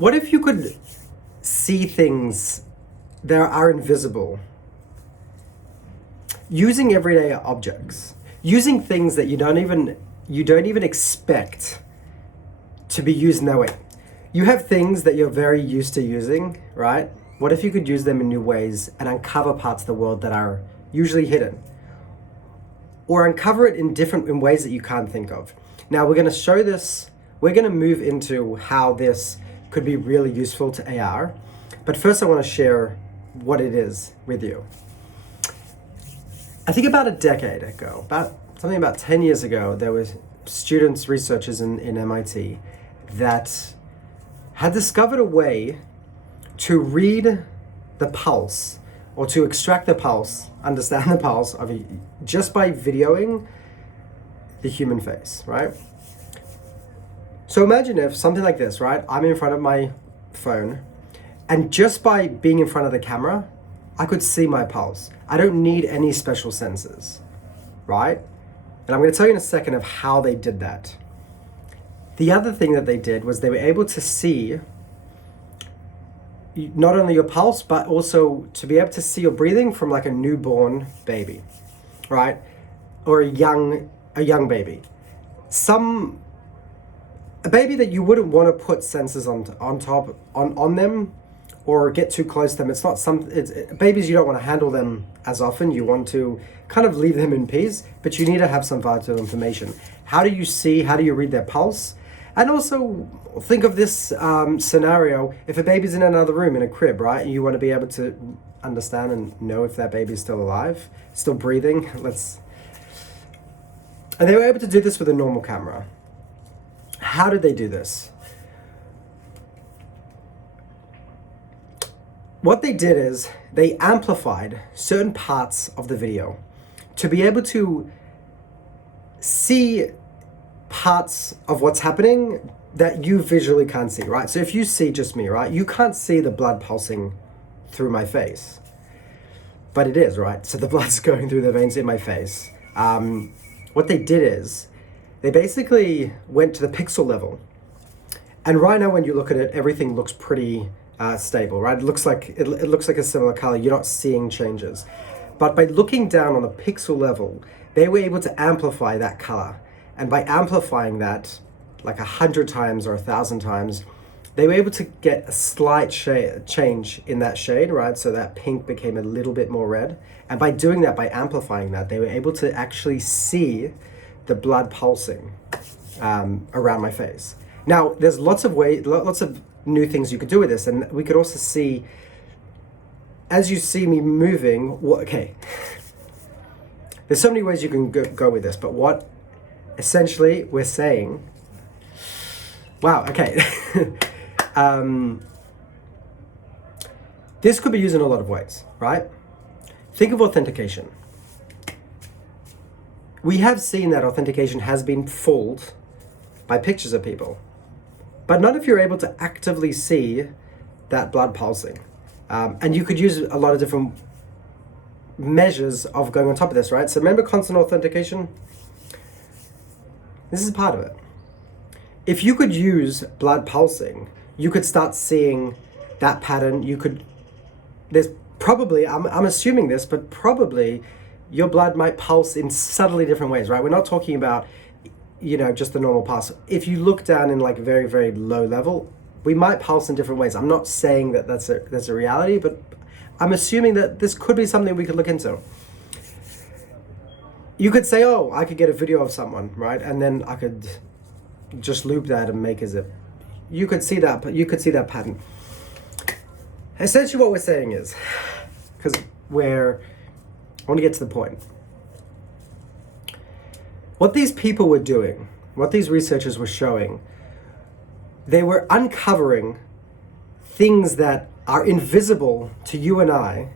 What if you could see things that are invisible using everyday objects, using things that you don't even expect to be used in that way? You have things that you're very used to using, right? What if you could use them in new ways and uncover parts of the world that are usually hidden? Or uncover it in ways that you can't think of. Now we're gonna show this, we're gonna move into how this could be really useful to AR. But first I wanna share what it is with you. I think about a decade ago, about 10 years ago, there was students, researchers in MIT that had discovered a way to read the pulse or to extract the pulse, understand the pulse of just by videoing the human face, right? So imagine if something like this, right? I'm in front of my phone, and just by being in front of the camera, I could see my pulse. I don't need any special sensors, right? And I'm gonna tell you in a second of how they did that. The other thing that they did was they were able to see not only your pulse, but also to be able to see your breathing from like a newborn baby, right? Or a young baby. A baby that you wouldn't want to put sensors on them or get too close to them. It's not babies, you don't want to handle them as often. You want to kind of leave them in peace, but you need to have some vital information. How do you read their pulse? And also think of this scenario, if a baby's in another room in a crib, right? You want to be able to understand and know if that baby's still alive, still breathing. And they were able to do this with a normal camera. How did they do this? What they did is they amplified certain parts of the video to be able to see parts of what's happening that you visually can't see, right? So if you see just me, right, you can't see the blood pulsing through my face, but it is, right? So the blood's going through the veins in my face. What they did is they basically went to the pixel level, and right now when you look at it, everything looks pretty stable, right? It looks like a similar color. You're not seeing changes, but by looking down on the pixel level, they were able to amplify that color. And by amplifying that like 100 times or 1,000 times, they were able to get a slight change in that shade, right? So that pink became a little bit more red. And by doing that, by amplifying that, they were able to actually see the blood pulsing around my face. Now, there's lots of new things you could do with this. And we could also see, as you see me moving, okay, there's so many ways you can go with this, but what essentially we're saying, wow, okay. This could be used in a lot of ways, right? Think of authentication. We have seen that authentication has been fooled by pictures of people, but not if you're able to actively see that blood pulsing. And you could use a lot of different measures of going on top of this, right? So remember constant authentication? This is part of it. If you could use blood pulsing, you could start seeing that pattern. There's probably, I'm assuming this, but probably your blood might pulse in subtly different ways, right? We're not talking about, just the normal pulse. If you look down in like very, very low level, we might pulse in different ways. I'm not saying that that's a reality, but I'm assuming that this could be something we could look into. You could say, oh, I could get a video of someone, right? And then I could just loop that and make a zip. You could see that pattern. Essentially what we're saying is, because I want to get to the point. What these people were doing, what these researchers were showing, they were uncovering things that are invisible to you and I,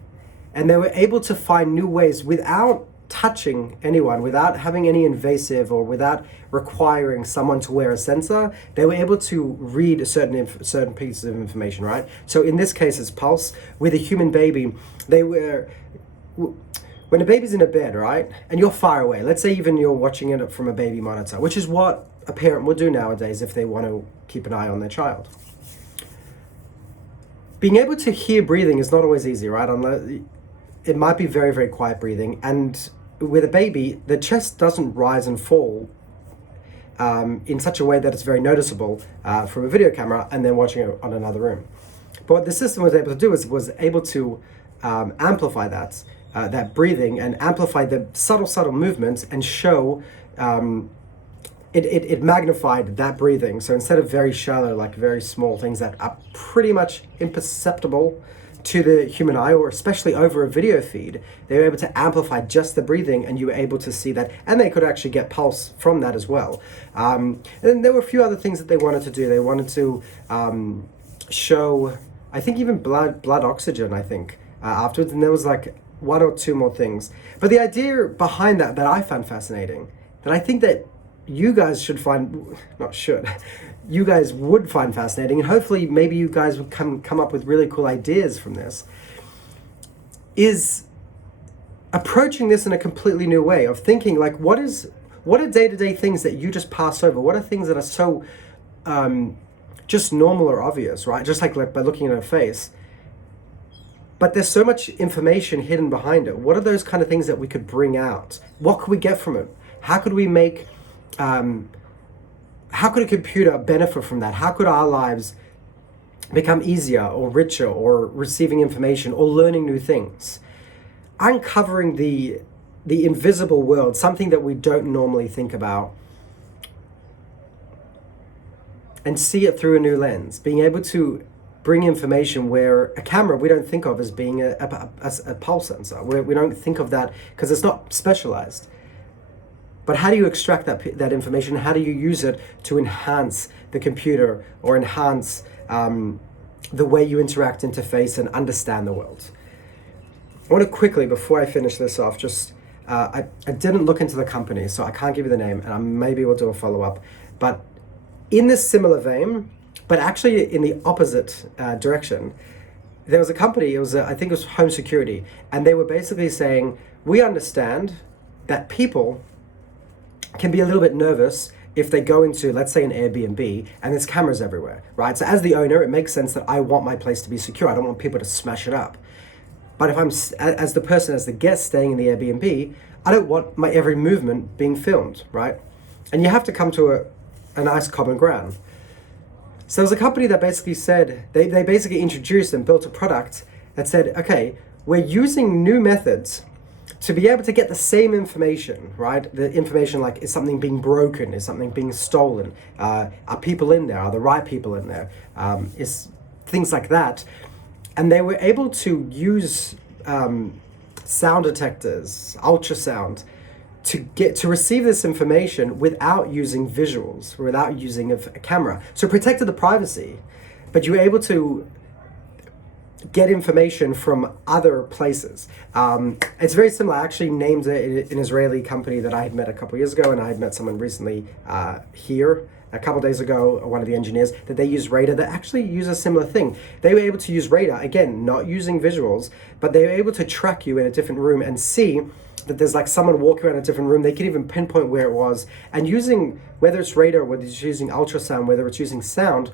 and they were able to find new ways without touching anyone, without having any invasive or without requiring someone to wear a sensor. They were able to read a certain pieces of information, right? So in this case, it's pulse. With a human baby, when a baby's in a bed, right, and you're far away, let's say even you're watching it from a baby monitor, which is what a parent would do nowadays if they want to keep an eye on their child. being able to hear breathing is not always easy, right? It might be very, very quiet breathing. And with a baby, the chest doesn't rise and fall in such a way that it's very noticeable from a video camera and then watching it on another room. But what the system was able to do was able to amplify that breathing and amplify the subtle movements and show it magnified that breathing. So instead of very shallow, like very small things that are pretty much imperceptible to the human eye, or especially over a video feed, they were able to amplify just the breathing, and you were able to see that, and they could actually get pulse from that as well. And there were a few other things that they wanted to do. They wanted to show, I think, even blood oxygen, I think, afterwards, and there was like one or two more things. But the idea behind that I found fascinating, that I think that you guys should find, not should, you guys would find fascinating, and hopefully maybe you guys would come up with really cool ideas from this, is approaching this in a completely new way of thinking, like what are day-to-day things that you just pass over? What are things that are so just normal or obvious, right? Just like by looking at a face. But there's so much information hidden behind it. What are those kind of things that we could bring out? What could we get from it? How could we make, how could a computer benefit from that? How could our lives become easier or richer, or receiving information or learning new things? Uncovering the invisible world, something that we don't normally think about, and see it through a new lens. Being able to bring information where a camera we don't think of as being a pulse sensor. We don't think of that because it's not specialized. But how do you extract that information? How do you use it to enhance the computer or enhance the way you interact, interface, and understand the world? I want to quickly, before I finish this off, just I didn't look into the company, so I can't give you the name, and maybe we'll do a follow-up. But in this similar vein, but actually in the opposite direction, there was a company, I think it was Home Security, and they were basically saying, we understand that people can be a little bit nervous if they go into, let's say, an Airbnb and there's cameras everywhere, right? So as the owner, it makes sense that I want my place to be secure. I don't want people to smash it up. But if I'm, as the guest staying in the Airbnb, I don't want my every movement being filmed, right? And you have to come to a nice common ground. So there was a company that basically said, they basically introduced and built a product that said, okay, we're using new methods to be able to get the same information, right? The information like, is something being broken? Is something being stolen? Are people in there? Are the right people in there? Is things like that. And they were able to use sound detectors, ultrasound, to receive this information without using visuals, without using a camera. So it protected the privacy, but you were able to get information from other places. It's very similar. I actually named an Israeli company that I had met a couple years ago, and I had met someone recently here a couple days ago, one of the engineers, that they use radar that actually use a similar thing. They were able to use radar, again, not using visuals, but they were able to track you in a different room and see that there's like someone walking around a different room. They can even pinpoint where it was. And using, whether it's radar, whether it's using ultrasound, whether it's using sound,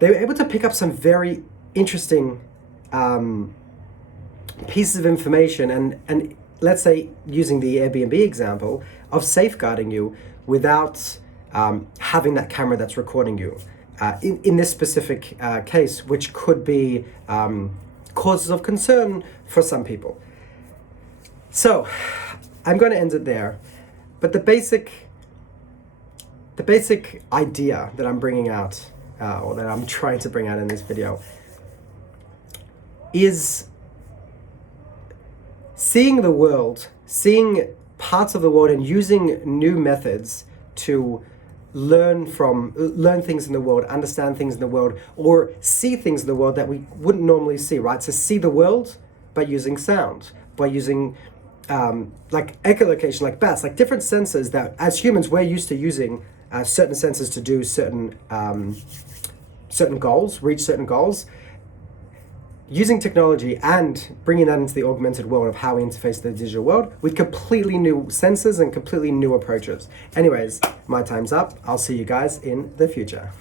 they were able to pick up some very interesting pieces of information, and let's say using the Airbnb example of safeguarding you without having that camera that's recording you in this specific case, which could be causes of concern for some people. So I'm going to end it there, but the basic idea that I'm bringing out, or that I'm trying to bring out in this video, is seeing the world, seeing parts of the world, and using new methods to learn things in the world, understand things in the world, or see things in the world that we wouldn't normally see, right? So see the world by using sound, by using like echolocation, like bats, like different sensors that as humans we're used to using certain sensors to do certain goals, reach certain goals. Using technology and bringing that into the augmented world of how we interface the digital world with completely new sensors and completely new approaches. Anyways, my time's up. I'll see you guys in the future.